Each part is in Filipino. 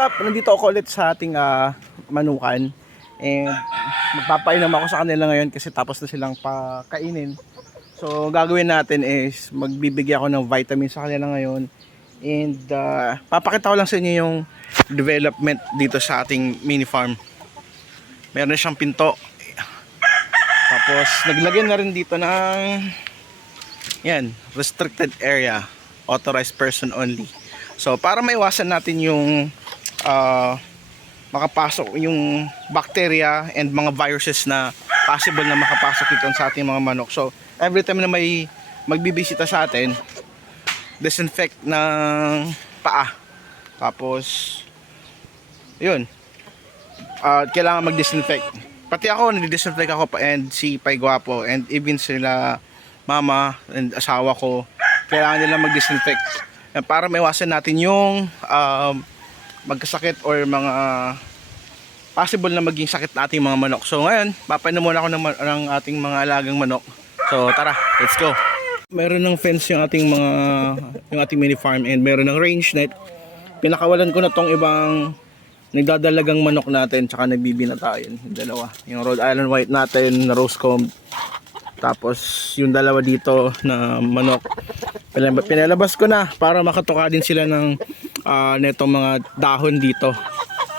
up? Nandito ako ulit sa ating manukan. And magpapainom ako sa kanila ngayon kasi tapos na silang pakainin. So gagawin natin is magbibigay ako ng vitamins sa kanila ngayon. And papakita ko lang sa inyo yung development dito sa ating mini farm. Meron na siyang pinto. Tapos naglagay na rin dito ng yan, restricted area, authorized person only. So para maiwasan natin yung makapasok yung bacteria and mga viruses na possible na makapasok dito sa ating mga manok. So every time na may magbibisita sa atin, disinfect ng paa. Tapos yun, kailangan mag-disinfect. Pati ako, nadi-disinfect ako and si Pai Guapo and even sila mama and asawa ko, kailangan nila mag-disinfect para maiwasan natin yung magkasakit or mga possible na maging sakit na ating mga manok. So ngayon, papainom muna ako ng ating mga alagang manok. So tara, let's go. Meron ng fence yung ating mini farm and meron ng range net. Pinakawalan ko na tong ibang nagdadalagang manok natin tsaka nagbibinatayan, yung dalawa. Yung Rhode Island White natin na rose comb. Tapos yung dalawa dito na manok, pinalabas ko na para makatuka din sila ng netong mga dahon dito.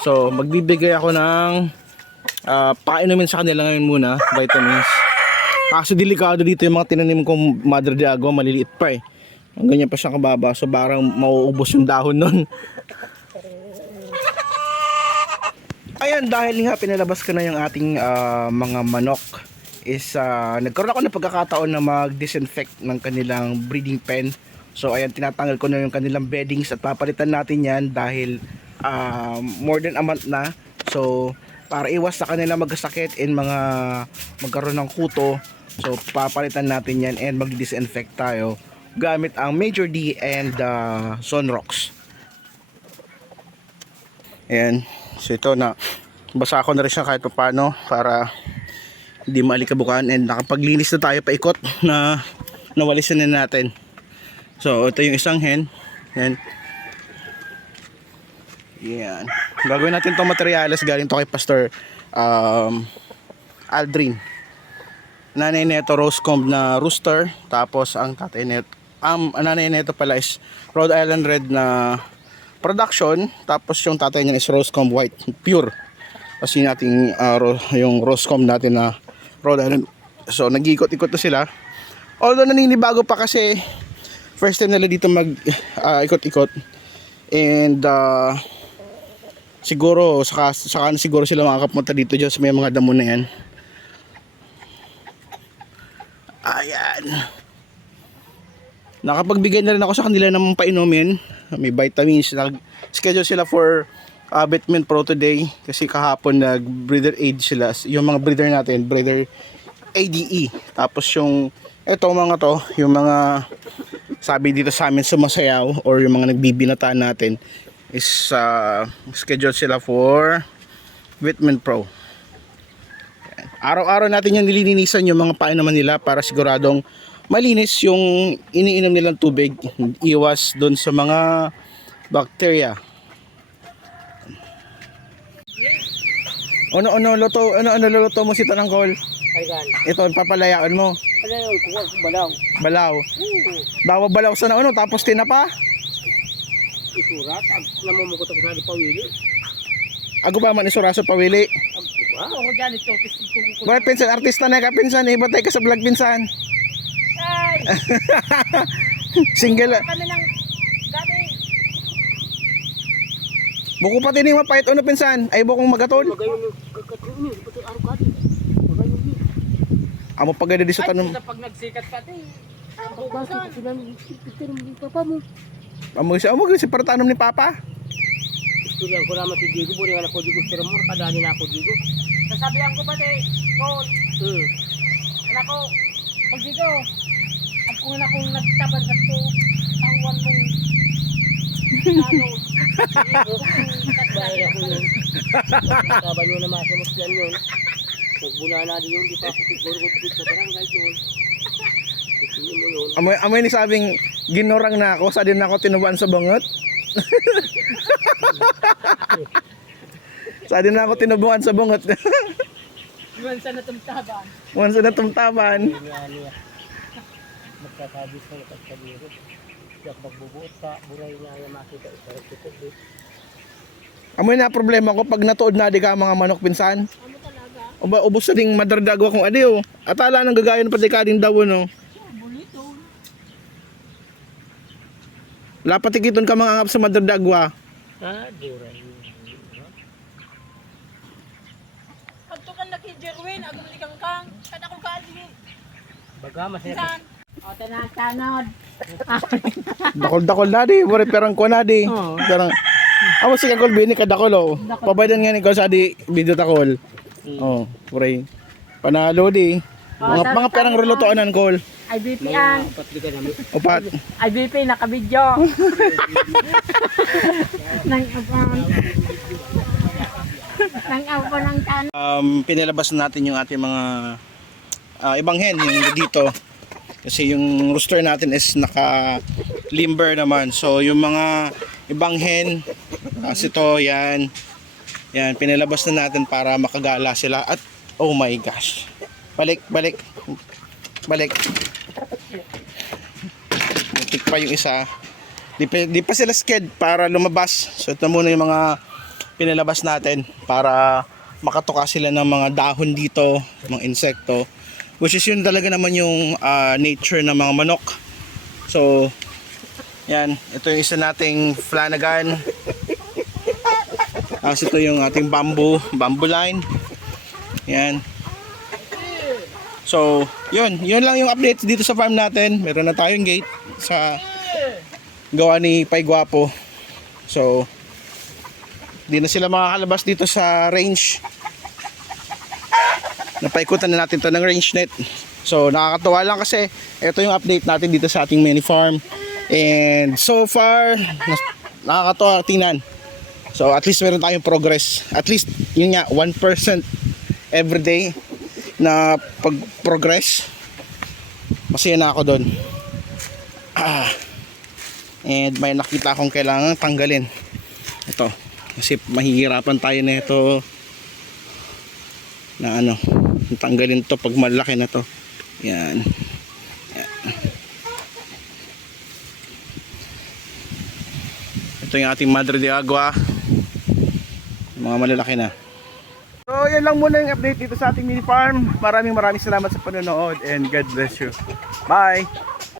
So magbibigay ako ng painumin sa kanila ngayon muna, vitamins. Kasi delikado dito yung mga tinanim kong Madre de Agua, maliliit pa eh. Ang ganyan pa siya kababa, so parang mauubos yung dahon nun. Ayan, dahil nga pinalabas ko na yung ating mga manok, is nagkaroon ako ng pagkakataon na mag-disinfect ng kanilang breeding pen. So ayan, tinatanggal ko na yung kanilang beddings at papalitan natin yan dahil more than a month na. So para iwas sa kanila magkasakit and magkaroon ng kuto, so papalitan natin yan and mag-disinfect tayo gamit ang Major D and Sunrox. Ayan, so ito na, basa ko na rin siya kahit paano para hindi malikabukan and nakapaglinis na tayo paikot na nawalisan na natin. So ito yung isang hen. Yan. Gagawin natin itong materials galing to kay Pastor Aldrin. Nanay neto rose comb na rooster. Tapos ang tatay neto, nanay neto pala is Rhode Island Red na production. Tapos yung tatay niya is rose comb white pure. Kasi nating yung rose comb natin na Rhode Island. So nag-ikot-ikot na sila. Although naninibago pa kasi first time nila dito mag ikot-ikot. And siguro saka siguro sila makakapunta dito dyan sa may mga damo na yan. Ayan. Nakapagbigay na rin ako sa kanila ng painumin. May vitamins. Nag-schedule sila for Betmin Pro today kasi kahapon nag-breeder aid sila. Yung mga breeder natin, breeder ADE. Tapos yung mga to, yung mga sabi dito sa amin sumasayaw or yung mga nagbibinataan natin is schedule sila for Betmin Pro. Araw-araw natin yung nililinisan yung mga painuman nila para siguradong malinis yung iniinom nilang tubig, iwas doon sa mga bacteria. Ano luluto mo si Tananggol? Ito papalayaan mo. Balaw. Balaw sa ano tapos tinapa? Isurat, namumukutok na di pawili. Ako pa man isuraso pawili. Ako dyan ito. Boy, pinsan, artista na ka pinsan. Ibatay ka sa vlog pinsan. Ay! Single. Kami ng gabi. Buko pati ni mapait ano pinsan. Ay bukong magatol. Magayon yung kakatun niyo. Pati araw-araw. Magayon niyo. Amo pagada di sa tanong. Ay, pag nagsikat pati. Ako bakit sila ng papa mo? Amo si para tanom ni Papa. Istoryan ko naman si Diego. Buring anak ko Diego. Pero mo, kadali na ako Diego. Sasabihan ko pati. Cole. Anak ko. Pag Diego. At kung anak kong nagtabad sa ito. Tawan mong. Ano. Bahay ako yun. Taban nyo na masamot yan yun. Nagbuna na din yun. Di pa ako siguro sa barangay yun. Amoy ni sabing ginorang na ako sa din ako tinubuan sa bangot. Sa din na ako tinubungan sa bungot. Iwan sa natumtaban. Once na tumtaban. Magsasabi sa nakasabiro. Siya magbubuot sa buray niya yung makita isarap ito. Amoy na problema ko pag natuod na di ka mga manok pinsan. Ano talaga? Ubos na ding madardagwa kong adiyo. Atala nang gagayon pati ka din daw no. Bonito. Lapatikiton ka mga ngap sa madardagwa. Buray. Pagto ka nakijerwin, agam di kang kang. Kada kong kaadi. Baga masaya. O tanod. Dakol-dakol na di. Bure perang ko na di. Oo. Perang. Amo sige kol bini ka dakol oh. Pabaydan nga ni ko sa di video takol. Oh, bure. Panalo di. Mga perang relutoanan kol. IBP an. Upat. IBP nakabidyo. Nang apa ng tan. Pinilabas na natin yung ating mga ibang hen yung dito. Kasi yung rooster natin is naka limber naman. So yung mga ibang hen ito yan. Yan pinilabas na natin para makagala sila at oh my gosh. Balik. Muntik pa yung isa. Di pa sila sked para lumabas. So ito muna yung mga pinilabas natin para makatuka sila ng mga dahon dito, mga insekto. Which is yun talaga naman yung nature ng mga manok. So, yan. Ito yung isa nating Flanagan. Tapos ito yung ating bamboo line. Yan. So, yun lang yung update dito sa farm natin. Meron na tayong gate sa gawa ni Pai Guapo. So, di na sila makakalabas dito sa range. Napaikutan na natin to ng range net. So nakakatuwa lang kasi ito yung update natin dito sa ating mini farm. And so far nakakatuwa tingnan. So at least meron tayong progress. At least yun nga 1% every day na pag-progress. Masaya na ako doon. And may nakita akong kailangan tanggalin. Ito. Kasi mahihirapan tayo na ito na ano, tanggalin to pag malaki na to. Yan. Ito yung ating Madre de Agua. Mga malalaki na. So yan lang muna yung update dito sa ating mini farm. Maraming salamat sa panonood and God bless you. Bye!